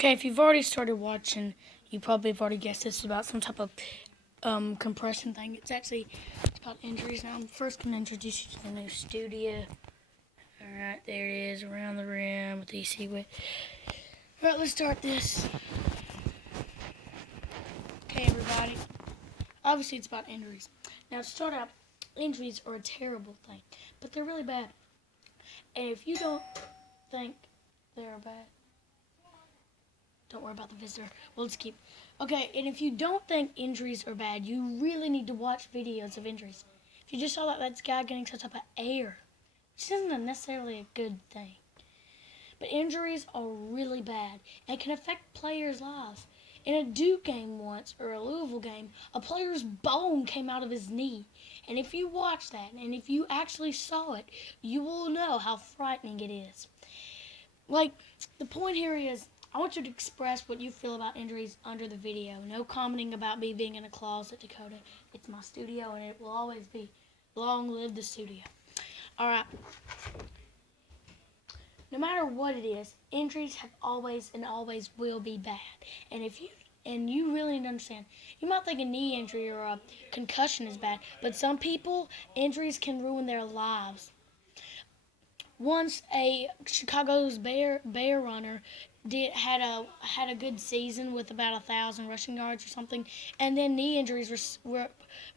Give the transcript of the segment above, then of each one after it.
Okay, if you've already started watching, you probably have already guessed this is about some type of compression thing. It's about injuries. Now I'm first going to introduce you to the new studio. Alright, there it is, around the rim with EC with. Alright, let's start this. Okay, everybody. Obviously, it's about injuries. Now, to start out, injuries are a terrible thing, but they're really bad. And if you don't think they're bad, don't worry about the visitor. We'll just keep. Okay, and if you don't think injuries are bad, you really need to watch videos of injuries. If you just saw that guy getting some type of air, which isn't necessarily a good thing. But injuries are really bad and can affect players' lives. In a Duke game once, or a Louisville game, a player's bone came out of his knee. And if you watch that, and if you actually saw it, you will know how frightening it is. Like, the point here is, I want you to express what you feel about injuries under the video. No commenting about me being in a closet, Dakota. It's my studio, and it will always be. Long live the studio. Alright. No matter what it is, injuries have always and always will be bad. And you really need to understand, you might think a knee injury or a concussion is bad, but some people, injuries can ruin their lives. Once a Chicago's Bear runner had a good season with about 1,000 rushing yards or something, and then knee injuries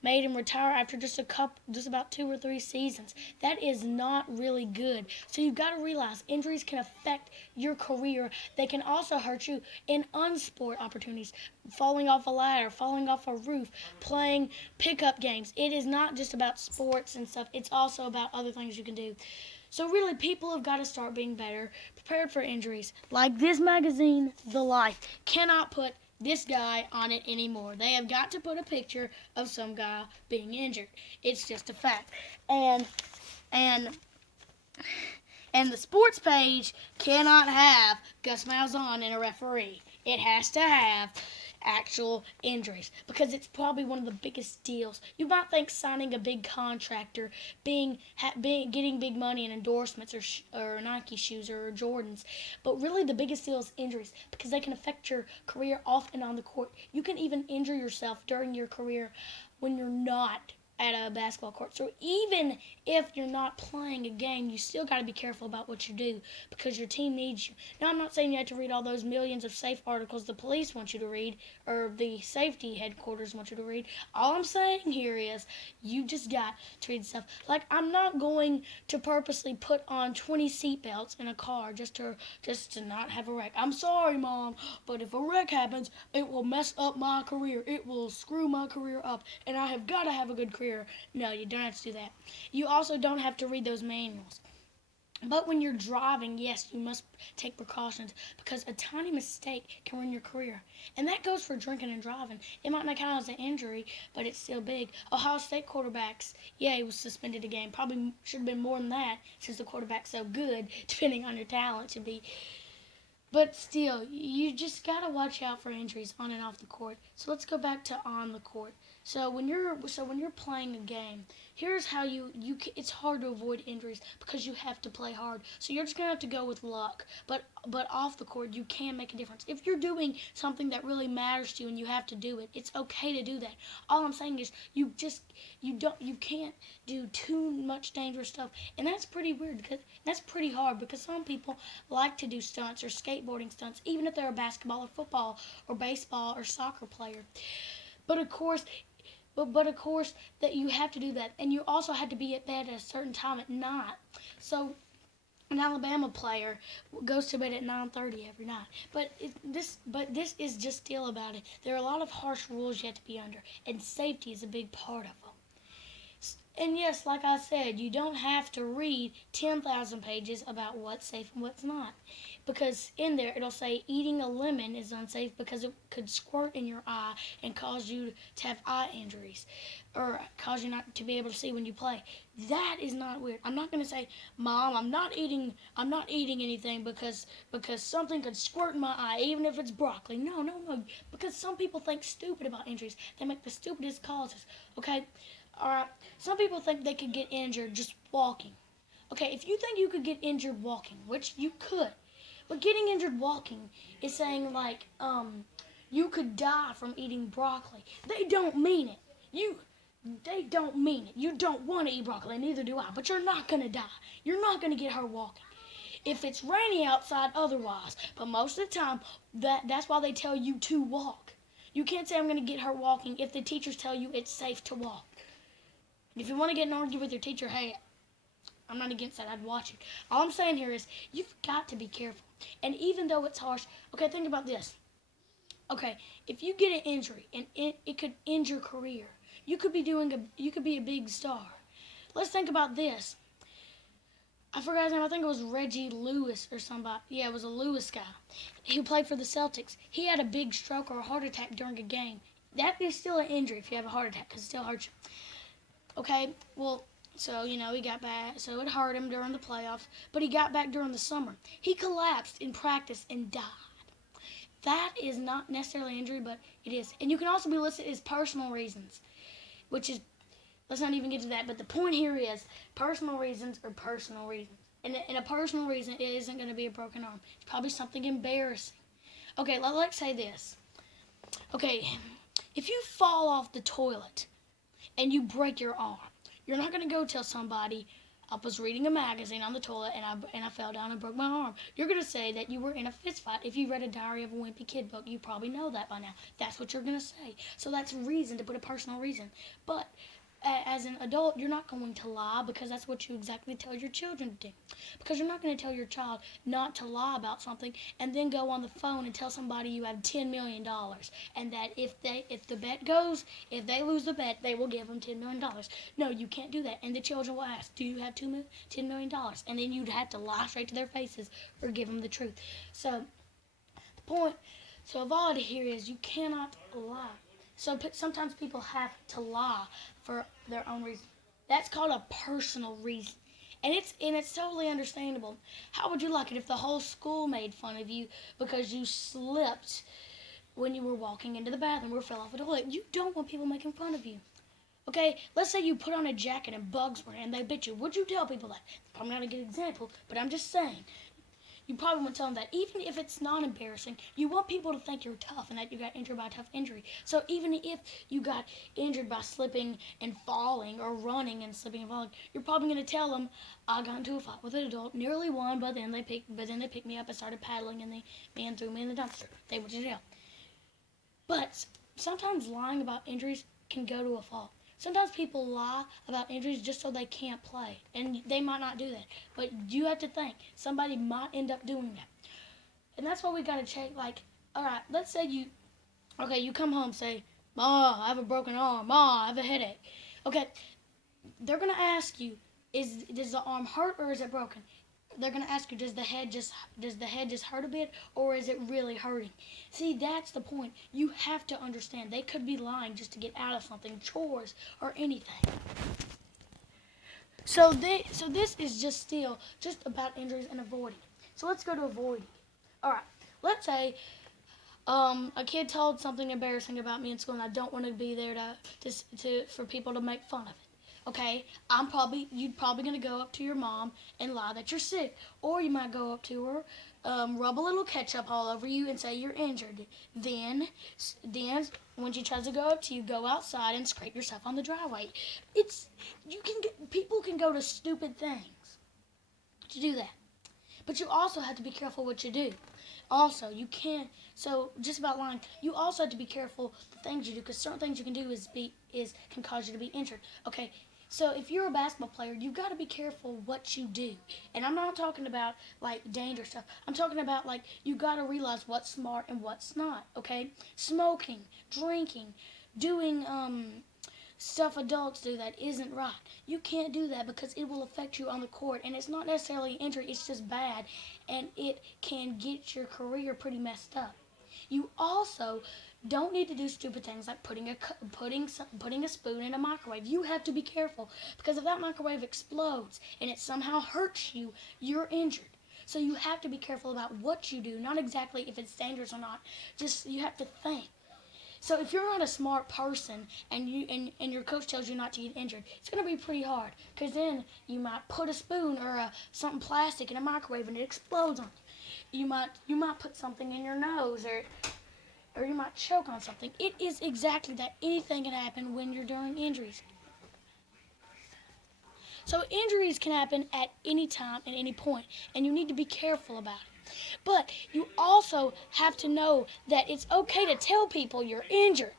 made him retire after just about 2 or 3 seasons. That is not really good. So you've got to realize injuries can affect your career. They can also hurt you in unsport opportunities, falling off a ladder, falling off a roof, playing pickup games. It is not just about sports and stuff. It's also about other things you can do. So really, people have got to start being better prepared for injuries. Like this magazine, The Life, cannot put this guy on it anymore. They have got to put a picture of some guy being injured. It's just a fact. And the sports page cannot have Gus Malzahn and a referee. It has to have actual injuries because it's probably one of the biggest deals. You might think signing a big contractor, getting big money and endorsements or Nike shoes or Jordans, but really the biggest deal is injuries because they can affect your career off and on the court. You can even injure yourself during your career when you're not at a basketball court. So even if you're not playing a game, you still got to be careful about what you do because your team needs you. Now, I'm not saying you have to read all those millions of safe articles the police want you to read or the safety headquarters want you to read. All I'm saying here is you just got to read stuff. Like, I'm not going to purposely put on 20 seatbelts in a car just to not have a wreck. I'm sorry, Mom, but if a wreck happens, it will mess up my career. It will screw my career up, and I have got to have a good career. No, you don't have to do that. You also don't have to read those manuals. But when you're driving, yes, you must take precautions because a tiny mistake can ruin your career. And that goes for drinking and driving. It might not count as an injury, but it's still big. Ohio State quarterbacks, yeah, he was suspended a game. Probably should have been more than that since the quarterback's so good, depending on your talent, should be. But still, you just gotta watch out for injuries on and off the court. So let's go back to on the court. So when you're playing a game, here's how it's hard to avoid injuries because you have to play hard. So you're just gonna have to go with luck. But off the court, you can make a difference. If you're doing something that really matters to you and you have to do it, it's okay to do that. All I'm saying is you can't do too much dangerous stuff, and that's pretty weird because that's pretty hard because some people like to do stunts or skateboarding stunts, even if they're a basketball or football or baseball or soccer player. But of course, that you have to do that, and you also have to be at bed at a certain time at night. So an Alabama player goes to bed at 9:30 every night. But this is just still about it. There are a lot of harsh rules you have to be under, and safety is a big part of them. And yes, like I said, you don't have to read 10,000 pages about what's safe and what's not. Because in there it'll say eating a lemon is unsafe because it could squirt in your eye and cause you to have eye injuries or cause you not to be able to see when you play. That is not weird. I'm not going to say, Mom, I'm not eating anything because something could squirt in my eye even if it's broccoli. No. Because some people think stupid about injuries. They make the stupidest causes. Okay? Alright, some people think they could get injured just walking. Okay, if you think you could get injured walking, which you could, But getting injured walking is saying like you could die from eating broccoli. They don't mean it. They don't mean it. You don't want to eat broccoli, neither do I. But you're not gonna die. You're not gonna get hurt walking. If it's rainy outside, otherwise. But most of the time, that's why they tell you to walk. You can't say I'm gonna get hurt walking if the teachers tell you it's safe to walk. If you want to get in an argument with your teacher, hey, I'm not against that. I'd watch it. All I'm saying here is you've got to be careful. And even though it's harsh, okay, think about this. Okay, if you get an injury and it could end your career, you could be a big star. Let's think about this. I forgot his name. I think it was Reggie Lewis or somebody. Yeah, it was a Lewis guy who played for the Celtics. He had a big stroke or a heart attack during a game. That is still an injury if you have a heart attack because it still hurts you. Okay, well, so, he got back. So it hurt him during the playoffs, but he got back during the summer. He collapsed in practice and died. That is not necessarily an injury, but it is. And you can also be listed as personal reasons, which is, let's not even get to that. But the point here is personal reasons are personal reasons. And a personal reason, it isn't going to be a broken arm. It's probably something embarrassing. Okay, let's say this. Okay, if you fall off the toilet and you break your arm, you're not going to go tell somebody, I was reading a magazine on the toilet and I fell down and broke my arm. You're going to say that you were in a fist fight. If you read a Diary of a Wimpy Kid book, you probably know that by now. That's what you're going to say. So that's reason to put a personal reason. But as an adult, you're not going to lie because that's what you exactly tell your children to do. Because you're not going to tell your child not to lie about something and then go on the phone and tell somebody you have $10 million and that if the bet goes, if they lose the bet, they will give them $10 million. No, you can't do that. And the children will ask, do you have $10 million? And then you'd have to lie straight to their faces or give them the truth. So of all here is you cannot lie. So sometimes people have to lie for their own reason. That's called a personal reason. And it's totally understandable. How would you like it if the whole school made fun of you because you slipped when you were walking into the bathroom or fell off a toilet? You don't want people making fun of you. Okay, let's say you put on a jacket and bugs were in and they bit you. Would you tell people that? Probably not a good example, but I'm just saying. You probably won't tell them that. Even if it's not embarrassing, you want people to think you're tough and that you got injured by a tough injury. So even if you got injured by slipping and falling or running and slipping and falling, you're probably going to tell them, I got into a fight with an adult, nearly won, but then they picked me up and started paddling and the man threw me in the dumpster. They went to jail. But sometimes lying about injuries can go to a fault. Sometimes people lie about injuries just so they can't play, and they might not do that. But you have to think, somebody might end up doing that. And that's why we got to check, all right, let's say you come home, say, Ma, I have a broken arm. Ma, I have a headache. Okay, they're going to ask you, does the arm hurt or is it broken? They're going to ask you, does the head just hurt a bit or is it really hurting? See, that's the point. You have to understand. They could be lying just to get out of something, chores or anything. So this is just about injuries and avoiding. So let's go to avoiding. All right. Let's say a kid told something embarrassing about me in school and I don't want to be there for people to make fun of it. Okay, you'd probably gonna go up to your mom and lie that you're sick, or you might go up to her, rub a little ketchup all over you and say you're injured. Then when she tries to go up to you, go outside and scrape yourself on the driveway. People can go to stupid things to do that, but you also have to be careful what you do. Also, you can't. So just about lying, you also have to be careful the things you do because certain things you can do can cause you to be injured. Okay. So if you're a basketball player, you've got to be careful what you do. And I'm not talking about dangerous stuff. I'm talking about you got to realize what's smart and what's not, okay? Smoking, drinking, doing stuff adults do that isn't right. You can't do that because it will affect you on the court and it's not necessarily an injury, it's just bad and it can get your career pretty messed up. You also don't need to do stupid things like putting a spoon in a microwave. You have to be careful because if that microwave explodes and it somehow hurts you, you're injured. So you have to be careful about what you do, not exactly if it's dangerous or not. Just you have to think. So if you're not a smart person and your coach tells you not to get injured, it's going to be pretty hard because then you might put a spoon or something plastic in a microwave and it explodes on you. You might put something in your nose or you might choke on something. It is exactly that. Anything can happen when you're during injuries. So injuries can happen at any time, at any point, and you need to be careful about it. But you also have to know that it's okay to tell people you're injured.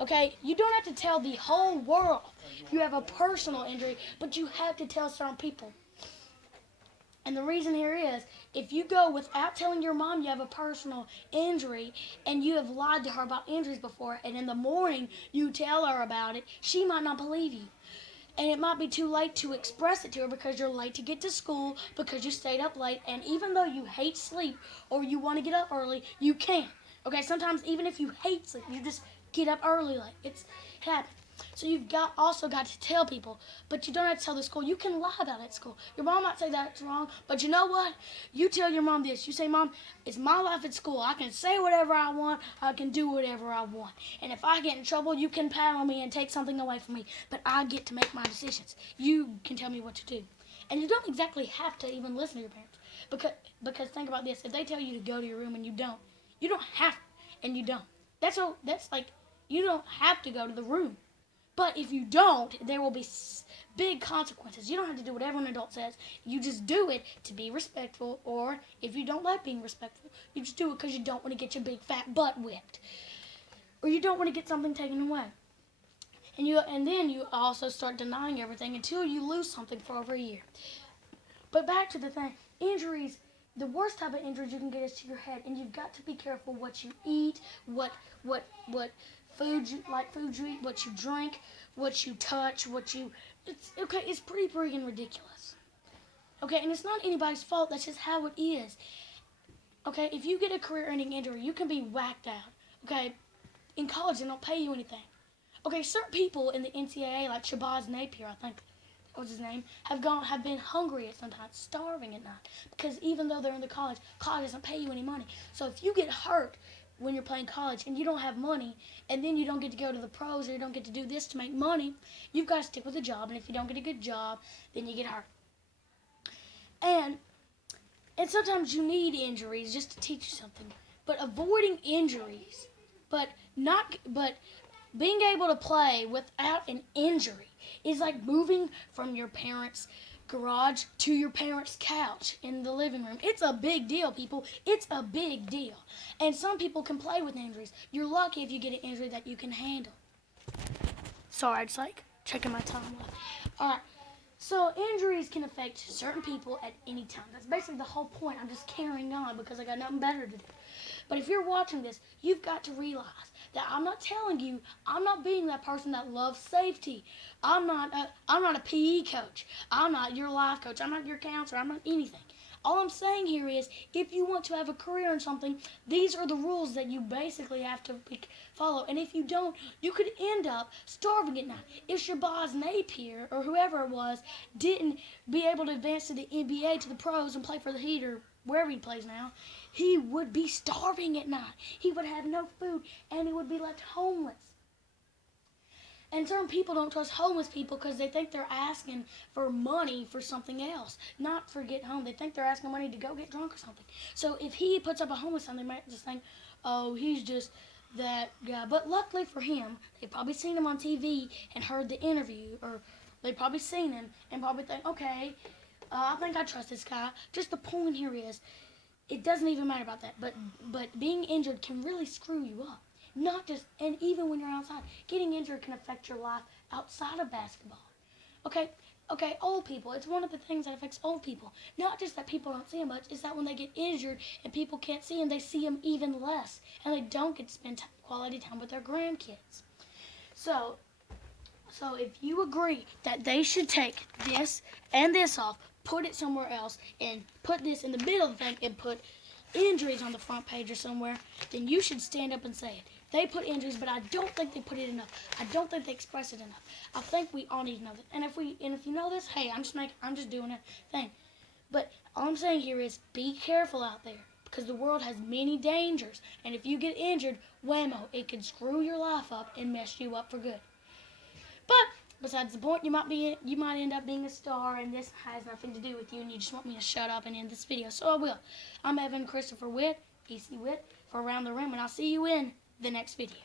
Okay? You don't have to tell the whole world you have a personal injury, but you have to tell certain people. And the reason here is, if you go without telling your mom you have a personal injury and you have lied to her about injuries before, and in the morning you tell her about it, she might not believe you. And it might be too late to express it to her because you're late to get to school, because you stayed up late, and even though you hate sleep or you want to get up early, you can't. Okay, sometimes even if you hate sleep, you just get up early late. It happens. So you've also got to tell people, but you don't have to tell the school. You can lie about it at school. Your mom might say that's wrong, but you know what? You tell your mom this. You say, Mom, it's my life at school. I can say whatever I want. I can do whatever I want. And if I get in trouble, you can pat on me and take something away from me, but I get to make my decisions. You can tell me what to do. And you don't exactly have to even listen to your parents. Because think about this. If they tell you to go to your room and you don't have, and you don't. That's like, you don't have to go to the room. But if you don't, there will be big consequences. You don't have to do whatever an adult says. You just do it to be respectful, or if you don't like being respectful, you just do it because you don't want to get your big fat butt whipped, or you don't want to get something taken away. And then you also start denying everything until you lose something for over a year. But back to the thing, injuries. The worst type of injuries you can get is to your head, and you've got to be careful what you eat, what food you eat, what you drink, what you touch, it's pretty freaking ridiculous. Okay, and it's not anybody's fault, that's just how it is. Okay, if you get a career-ending injury, you can be whacked out. Okay, in college they don't pay you anything. Okay, certain people in the NCAA, like Shabazz Napier, I think that was his name, have been hungry at sometimes, starving at night, because even though they're in the college doesn't pay you any money. So if you get hurt when you're playing college and you don't have money, and then you don't get to go to the pros, or you don't get to do this to make money, you've got to stick with a job, and if you don't get a good job, then you get hurt. And sometimes you need injuries just to teach you something. But avoiding injuries, but being able to play without an injury is like moving from your parents' garage to your parents' couch in the living room. It's a big deal, people. It's a big deal. And some people can play with injuries. You're lucky if you get an injury that you can handle. Sorry, I just checking my timeline. Alright. So injuries can affect certain people at any time. That's basically the whole point. I'm just carrying on because I got nothing better to do. But if you're watching this, you've got to realize that I'm not telling you, I'm not being that person that loves safety. I'm not a PE coach. I'm not your life coach. I'm not your counselor. I'm not anything. All I'm saying here is, if you want to have a career in something, these are the rules that you basically have to follow. And if you don't, you could end up starving at night. If Shabazz Napier, or whoever it was, didn't be able to advance to the NBA, to the pros, and play for the Heat, or wherever he plays now, he would be starving at night. He would have no food, and he would be left homeless. And certain people don't trust homeless people because they think they're asking for money for something else, not for get home. They think they're asking money to go get drunk or something. So if he puts up a homeless sign, they might just think, oh, he's just that guy. But luckily for him, they've probably seen him on TV and heard the interview, or they've probably seen him and probably think, okay, I think I trust this guy. Just the point here is, it doesn't even matter about that. But being injured can really screw you up. And even when you're outside, getting injured can affect your life outside of basketball. Okay, old people. It's one of the things that affects old people. Not just that people don't see them much, it's that when they get injured and people can't see them, they see them even less. And they don't get to spend quality time with their grandkids. So if you agree that they should take this and this off, put it somewhere else, and put this in the middle of the thing, and put injuries on the front page or somewhere, then you should stand up and say it. They put injuries, but I don't think they put it enough. I don't think they express it enough. I think we all need to know that. And if you know this, hey, I'm just doing a thing. But all I'm saying here is, be careful out there, because the world has many dangers, and if you get injured, whammo, it can screw your life up and mess you up for good. But besides the point, you might end up being a star, and this has nothing to do with you, and you just want me to shut up and end this video, so I will. I'm Evan Christopher Witt, EC Witt, for Around the Rim, and I'll see you in the next video.